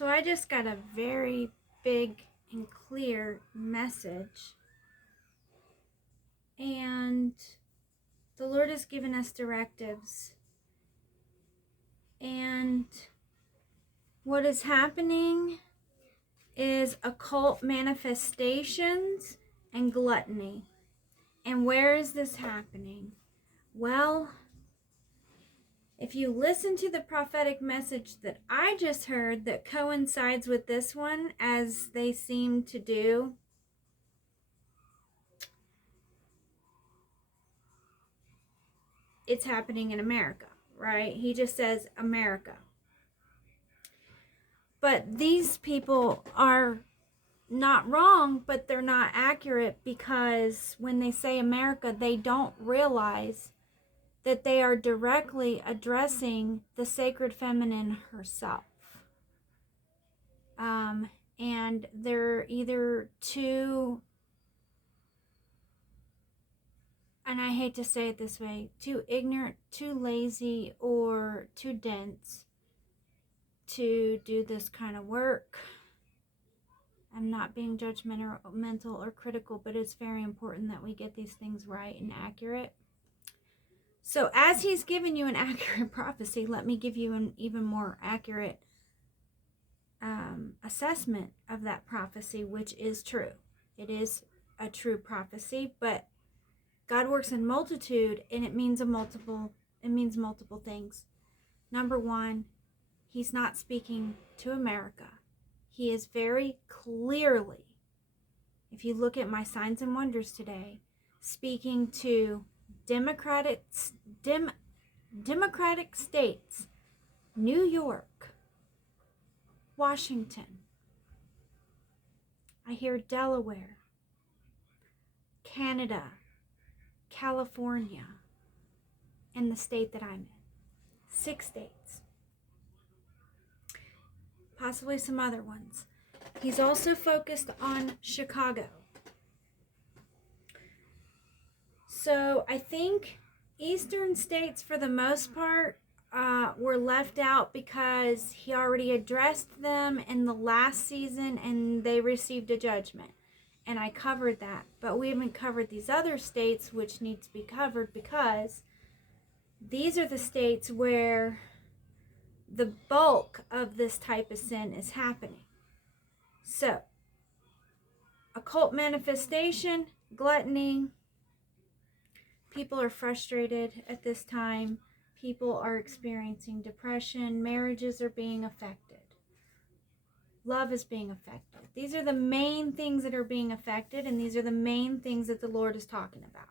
So I just got a very big and clear message. And the Lord has given us directives. And what is happening is occult manifestations and gluttony. And where is this happening? Well, if you listen to the prophetic message that I just heard that coincides with this one, as they seem to do, it's happening in America, right? He just says America. But these people are not wrong, but they're not accurate, because when they say America, they don't realize that they are directly addressing the sacred feminine herself. And they're either too, and I hate to say it this way, too ignorant, too lazy, or too dense to do this kind of work. I'm not being judgmental or critical, but it's very important that we get these things right and accurate. So as he's given you an accurate prophecy, let me give you an even more accurate assessment of that prophecy, which is true. It is a true prophecy, but God works in multitude, and it means multiple things. Number one, he's not speaking to America. He is very clearly, if you look at my signs and wonders today, speaking to democratic states, New York, Washington. I hear Delaware, Canada, California, and the state that I'm in. 6 states. Possibly some other ones. He's also focused on Chicago. So I think eastern states, for the most part, were left out because he already addressed them in the last season and they received a judgment. And I covered that. But we haven't covered these other states, which need to be covered, because these are the states where the bulk of this type of sin is happening. So, occult manifestation, gluttony. People are frustrated at this time. People are experiencing depression. Marriages are being affected. Love is being affected. These are the main things that are being affected, and these are the main things that the Lord is talking about.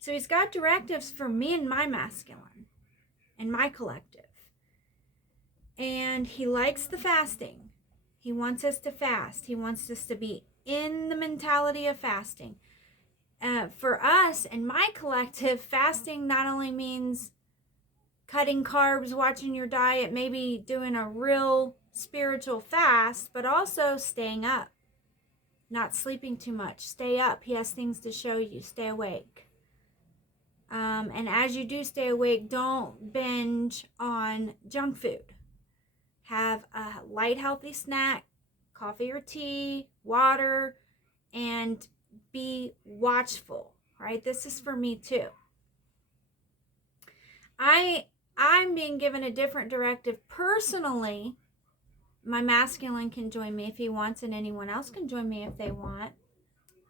So he's got directives for me and my masculine and my collective. And he likes the fasting. He wants us to fast. He wants us to be in the mentality of fasting. For us and my collective, fasting not only means cutting carbs, watching your diet, maybe doing a real spiritual fast, but also staying up, not sleeping too much. Stay up. He has things to show you. Stay awake. And as you do stay awake, don't binge on junk food. Have a light, healthy snack, coffee or tea, water, and be watchful, right? This is for me too. I'm being given a different directive personally. My masculine can join me if he wants, and anyone else can join me if they want.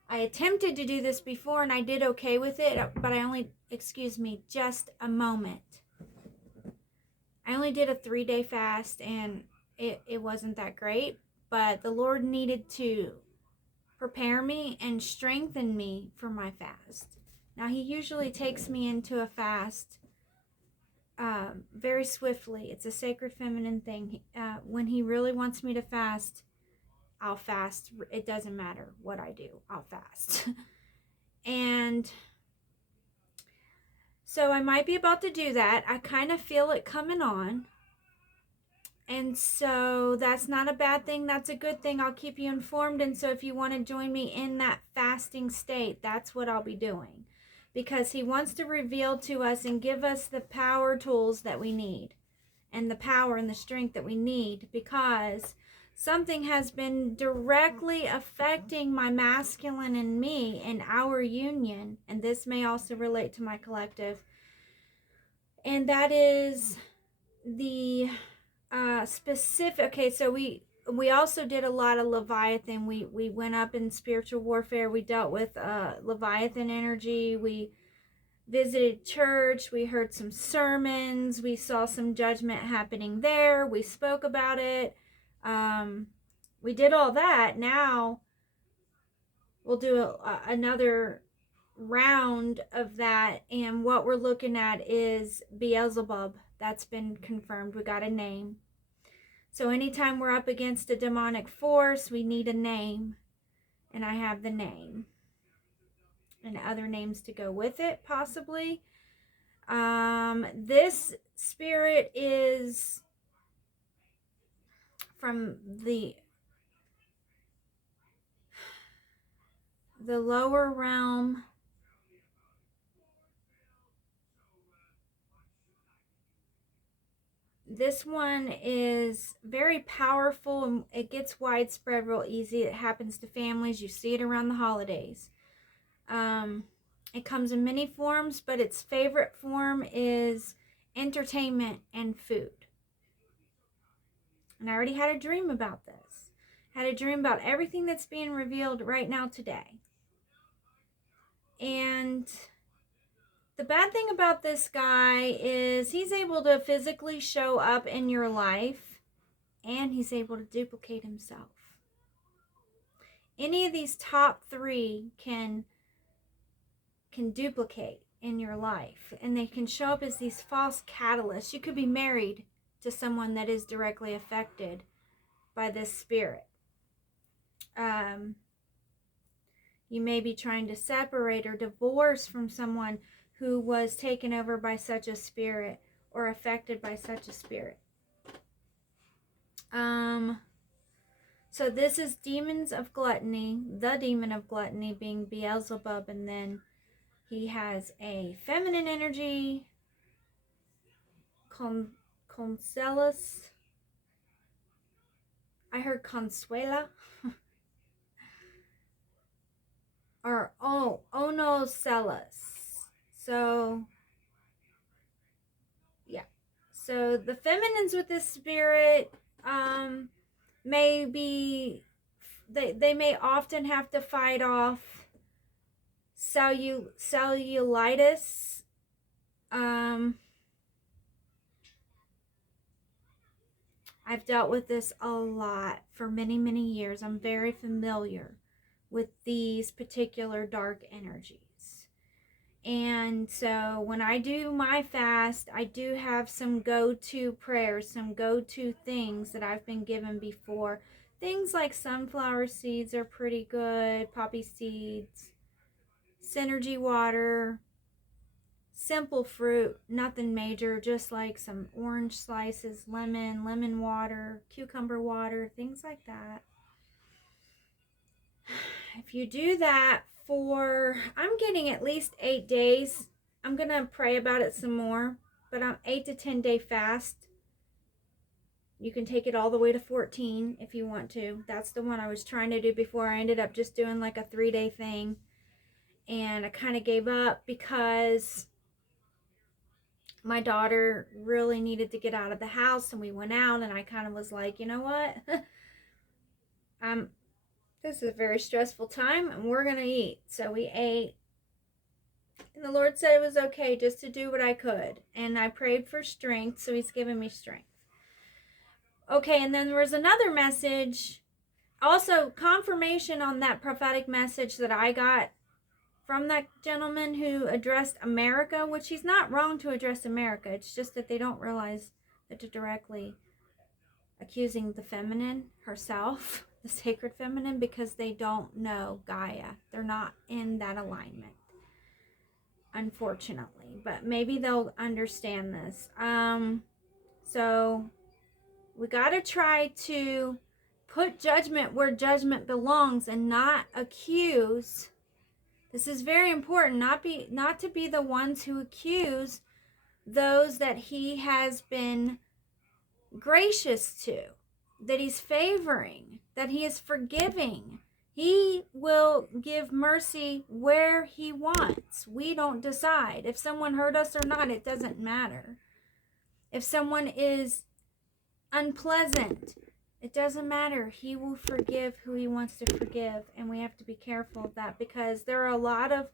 I attempted to do this before and I did okay with it, but I only, just a moment. I only did a 3-day fast and it wasn't that great, but the Lord needed to prepare me and strengthen me for my fast. Now, he usually takes me into a fast very swiftly. It's a sacred feminine thing. When he really wants me to fast, I'll fast. It doesn't matter what I do. I'll fast. And so I might be about to do that. I kind of feel it coming on. And so that's not a bad thing. That's a good thing. I'll keep you informed. And so if you want to join me in that fasting state, that's what I'll be doing. Because he wants to reveal to us and give us the power tools that we need. and the power and the strength that we need, because something has been directly affecting my masculine and me and our union. And this may also relate to my collective. And that is the specific. Okay, so we also did a lot of Leviathan. We went up in spiritual warfare. We dealt with Leviathan energy. We visited church. We heard some sermons. We saw some judgment happening there. We spoke about it. We did all that. Now we'll do another round of that, and what we're looking at is Beelzebub. That's been confirmed. We got a name. So anytime we're up against a demonic force, we need a name, and I have the name and other names to go with it, possibly. This spirit is from the lower realm. This one is very powerful, and it gets widespread real easy. It happens to families. You see it around the holidays. It comes in many forms, but its favorite form is entertainment and food. And I already had a dream about this. I had a dream about everything that's being revealed right now today. And the bad thing about this guy is he's able to physically show up in your life, and he's able to duplicate himself. Any of these top three can duplicate in your life, and they can show up as these false catalysts. You could be married to someone that is directly affected by this spirit. You may be trying to separate or divorce from someone who was taken over by such a spirit or affected by such a spirit. So this is demons of gluttony, the demon of gluttony being Beelzebub, and then he has a feminine energy, Consuelas. I heard Consuela. Or Onocelas. So, yeah. So the feminines with this spirit, may be, they may often have to fight off cellulitis. I've dealt with this a lot for many, many years. I'm very familiar with these particular dark energies. And so when I do my fast, I do have some go-to prayers, some go-to things that I've been given before. Things like sunflower seeds are pretty good, poppy seeds, synergy water, simple fruit, nothing major, just like some orange slices, lemon water, cucumber water, things like that. If you do that for, I'm getting at least 8 days. I'm going to pray about it some more, but I'm 8 to 10 day fast. You can take it all the way to 14 if you want to. That's the one I was trying to do before. I ended up just doing like a 3-day thing, and I kind of gave up because my daughter really needed to get out of the house, and we went out, and I kind of was like, you know what? This is a very stressful time, and we're going to eat. So we ate. And the Lord said it was okay just to do what I could. And I prayed for strength, so he's given me strength. Okay, and then there was another message. Also, confirmation on that prophetic message that I got from that gentleman who addressed America, which he's not wrong to address America. It's just that they don't realize that they're directly accusing the feminine herself, the sacred feminine, because they don't know Gaia. They're not in that alignment, unfortunately, but maybe they'll understand this. So we got to try to put judgment where judgment belongs and not accuse. This is very important, not to be the ones who accuse those that he has been gracious to, that he's favoring, that he is forgiving. He will give mercy where he wants. We don't decide. If someone hurt us or not, it doesn't matter. If someone is unpleasant, it doesn't matter. He will forgive who he wants to forgive. And we have to be careful of that, because there are a lot of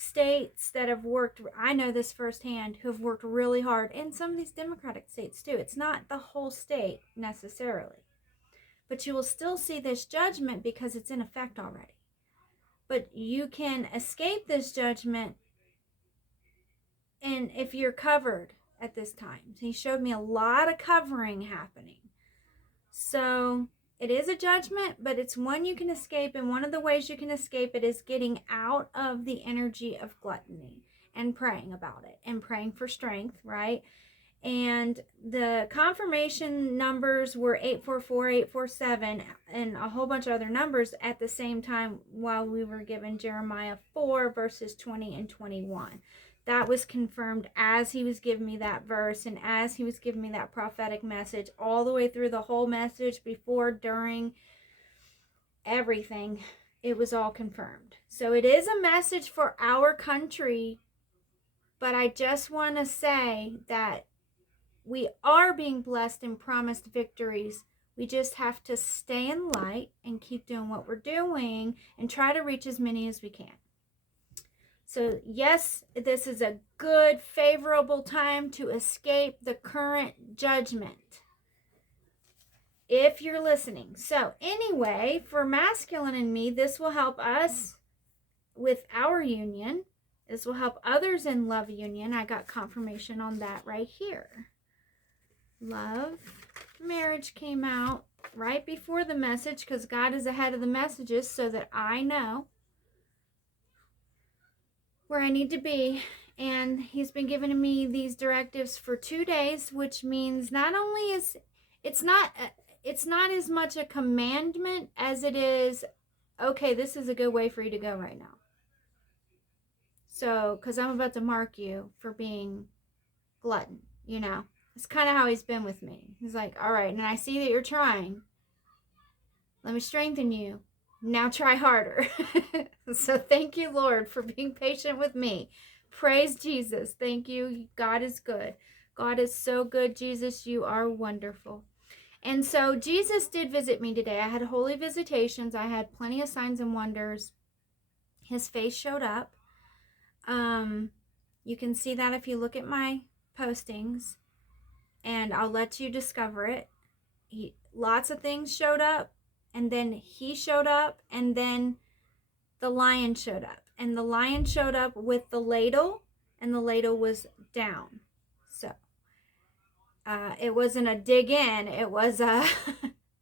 states that have worked, I know this firsthand, who have worked really hard, and some of these Democratic states too. It's not the whole state necessarily, but you will still see this judgment because it's in effect already. But you can escape this judgment, and if you're covered at this time. He showed me a lot of covering happening. So it is a judgment, but it's one you can escape, and one of the ways you can escape it is getting out of the energy of gluttony and praying about it and praying for strength, right? And the confirmation numbers were 844, 847, and a whole bunch of other numbers at the same time while we were given Jeremiah 4 verses 20 and 21. That was confirmed as he was giving me that verse and as he was giving me that prophetic message, all the way through the whole message, before, during, everything. It was all confirmed. So it is a message for our country, but I just want to say that we are being blessed and promised victories. We just have to stay in light and keep doing what we're doing and try to reach as many as we can. So yes, this is a good, favorable time to escape the current judgment, if you're listening. So anyway, for masculine and me, this will help us with our union. This will help others in love union. I got confirmation on that right here. Love marriage came out right before the message, because God is ahead of the messages so that I know where I need to be. And he's been giving me these directives for 2 days, which means not only is it's not as much a commandment as it is, okay, this is a good way for you to go right now. So, because I'm about to mark you for being glutton, you know. It's kind of how he's been with me. He's like, all right, and I see that you're trying. Let me strengthen you. Now try harder. So thank you, Lord, for being patient with me. Praise Jesus. Thank you. God is good. God is so good. Jesus, you are wonderful. And so Jesus did visit me today. I had holy visitations. I had plenty of signs and wonders. His face showed up. You can see that if you look at my postings, and I'll let you discover it. Lots of things showed up, and then he showed up, and then the lion showed up. And the lion showed up with the ladle, and the ladle was down. So it wasn't a dig in, it was a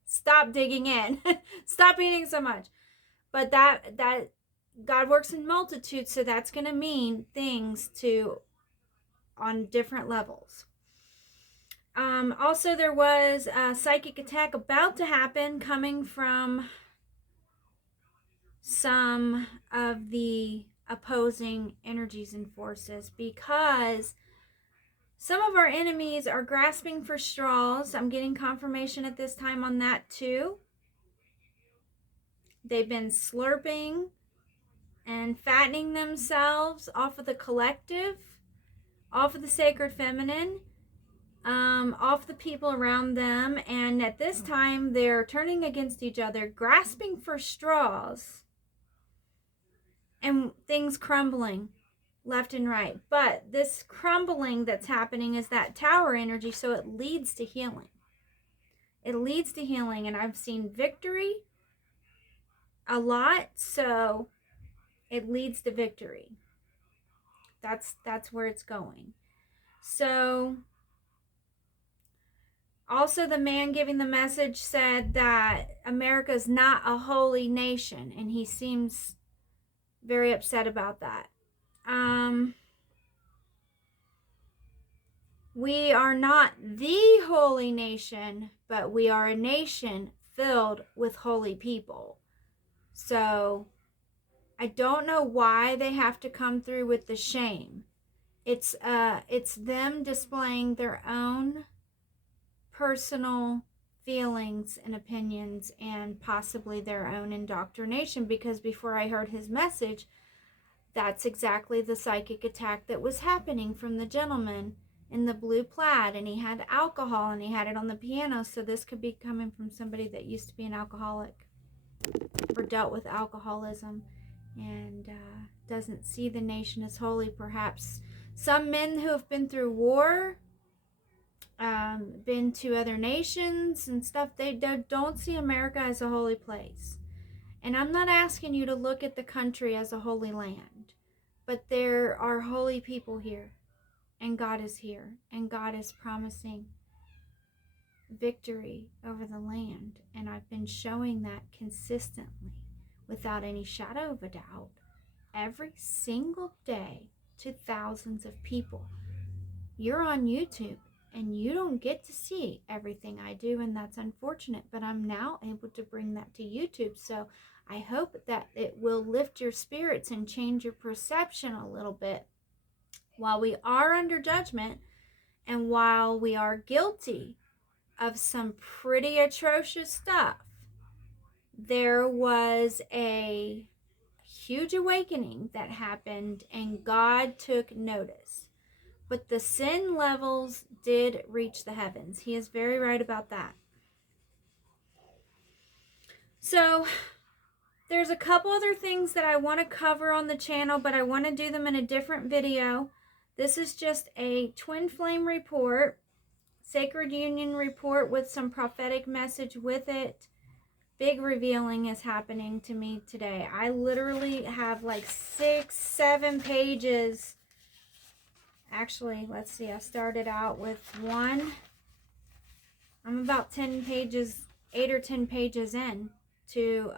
stop digging in. Stop eating so much. But that God works in multitudes, so that's going to mean things on different levels. Also, there was a psychic attack about to happen coming from some of the opposing energies and forces, because some of our enemies are grasping for straws. I'm getting confirmation at this time on that too. They've been slurping and fattening themselves off of the collective, off of the sacred feminine, off the people around them. And at this time, they're turning against each other, grasping for straws, and things crumbling left and right. But this crumbling that's happening is that tower energy, so it leads to healing. It leads to healing, and I've seen victory a lot, so it leads to victory. That's where it's going. So also, the man giving the message said that America's not a holy nation, and he seems very upset about that. We are not the holy nation, but we are a nation filled with holy people. So I don't know why they have to come through with the shame. It's them displaying their own personal feelings and opinions and possibly their own indoctrination, because before I heard his message, that's exactly the psychic attack that was happening from the gentleman in the blue plaid, and he had alcohol and he had it on the piano. So this could be coming from somebody that used to be an alcoholic or dealt with alcoholism and doesn't see the nation as holy. Perhaps some men who have been through war, been to other nations and stuff, they don't see America as a holy place. And I'm not asking you to look at the country as a holy land, but there are holy people here, and God is here, and God is promising victory over the land. And I've been showing that consistently, without any shadow of a doubt, every single day to thousands of people. You're on YouTube and you don't get to see everything I do, and that's unfortunate, but I'm now able to bring that to YouTube. So I hope that it will lift your spirits and change your perception a little bit. While we are under judgment and while we are guilty of some pretty atrocious stuff, there was a huge awakening that happened and God took notice. But the sin levels did reach the heavens. He is very right about that. So there's a couple other things that I want to cover on the channel, but I want to do them in a different video. This is just a twin flame report, sacred union report with some prophetic message with it. Big revealing is happening to me today. I literally have like 6-7 pages. Actually, let's see, I started out with one. I'm about 10 pages, 8 or 10 pages in to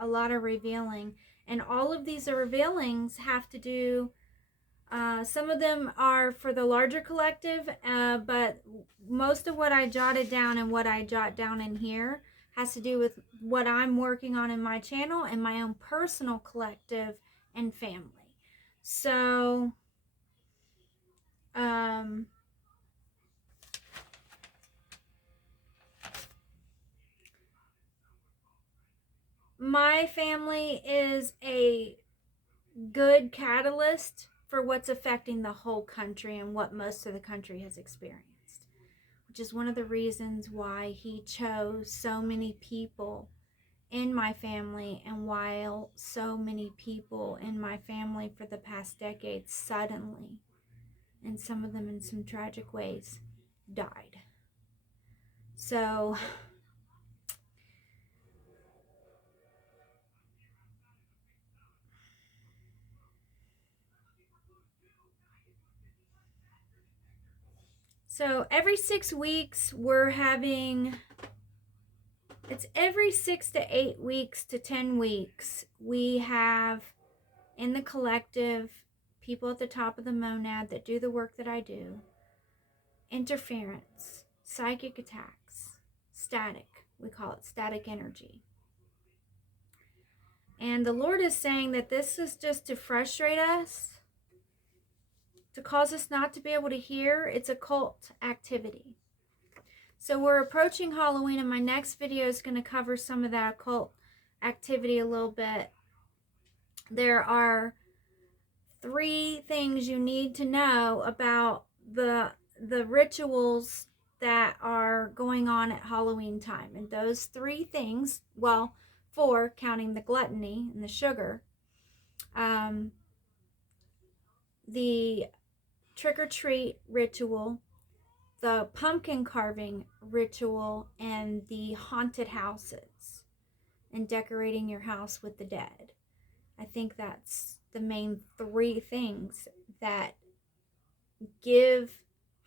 a lot of revealing. And all of these revealings have to do, some of them are for the larger collective, but most of what I jotted down and what I jot down in here has to do with what I'm working on in my channel and my own personal collective and family. So, my family is a good catalyst for what's affecting the whole country and what most of the country has experienced, which is one of the reasons why he chose so many people in my family, and while so many people in my family for the past decades suddenly, and some of them in some tragic ways, died. So every 6 weeks we're having, it's every 6 to 8 weeks to 10 weeks, we have in the collective people at the top of the monad that do the work that I do, interference, psychic attacks, static, we call it static energy. And the Lord is saying that this is just to frustrate us, to cause us not to be able to hear. It's occult activity. So we're approaching Halloween, and my next video is going to cover some of that occult activity a little bit. There are 3 things you need to know about the rituals that are going on at Halloween time. And those 3 things, well, 4 counting the gluttony and the sugar, the trick-or-treat ritual, the pumpkin carving ritual, and the haunted houses and decorating your house with the dead. I think that's the main 3 things that give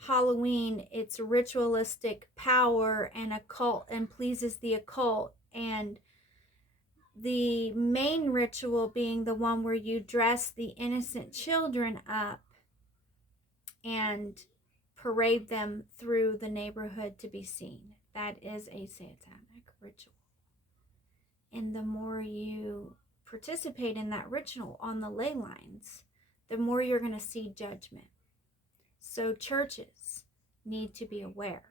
Halloween its ritualistic power and occult, and pleases the occult. And the main ritual being the one where you dress the innocent children up and parade them through the neighborhood to be seen. That is a satanic ritual. And the more you participate in that ritual on the ley lines, the more you're going to see judgment. So churches need to be aware.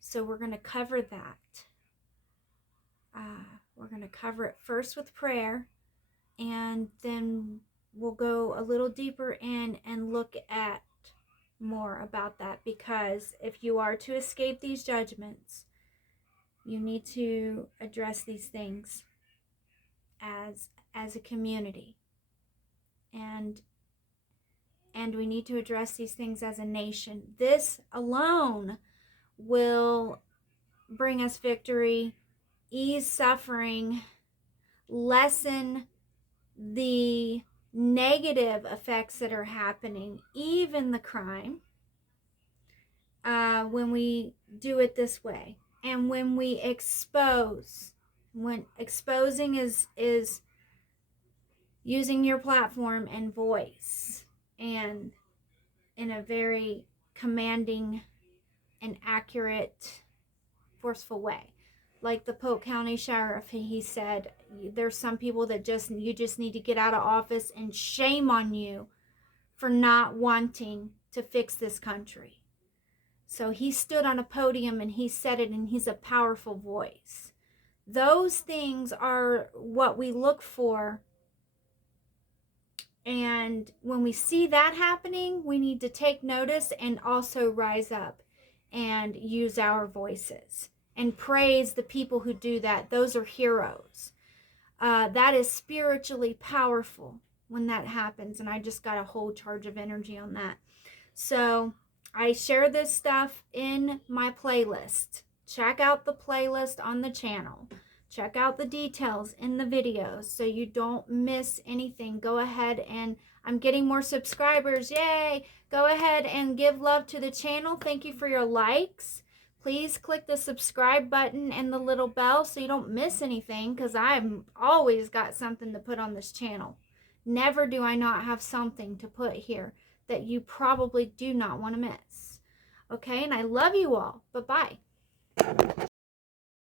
So we're going to cover that. We're going to cover it first with prayer, and then we'll go a little deeper in and look at more about that, because if you are to escape these judgments, you need to address these things as a community, and we need to address these things as a nation. This alone will bring us victory, ease suffering, lessen the negative effects that are happening, even the crime, when we do it this way. And when we expose, when exposing is using your platform and voice, and in a very commanding and accurate, forceful way. Like the Polk County Sheriff, he said, there's some people that you just need to get out of office, and shame on you for not wanting to fix this country. So he stood on a podium and he said it, and he's a powerful voice. Those things are what we look for. And when we see that happening, we need to take notice and also rise up and use our voices and praise the people who do that. Those are heroes. That is spiritually powerful when that happens. And I just got a whole charge of energy on that. So I share this stuff in my playlist. Check out the playlist on the channel. Check out the details in the videos so you don't miss anything. Go ahead, and I'm getting more subscribers. Yay! Go ahead and give love to the channel. Thank you for your likes. Please click the subscribe button and the little bell so you don't miss anything, because I've always got something to put on this channel. Never do I not have something to put here that you probably do not want to miss. Okay, and I love you all. Bye-bye.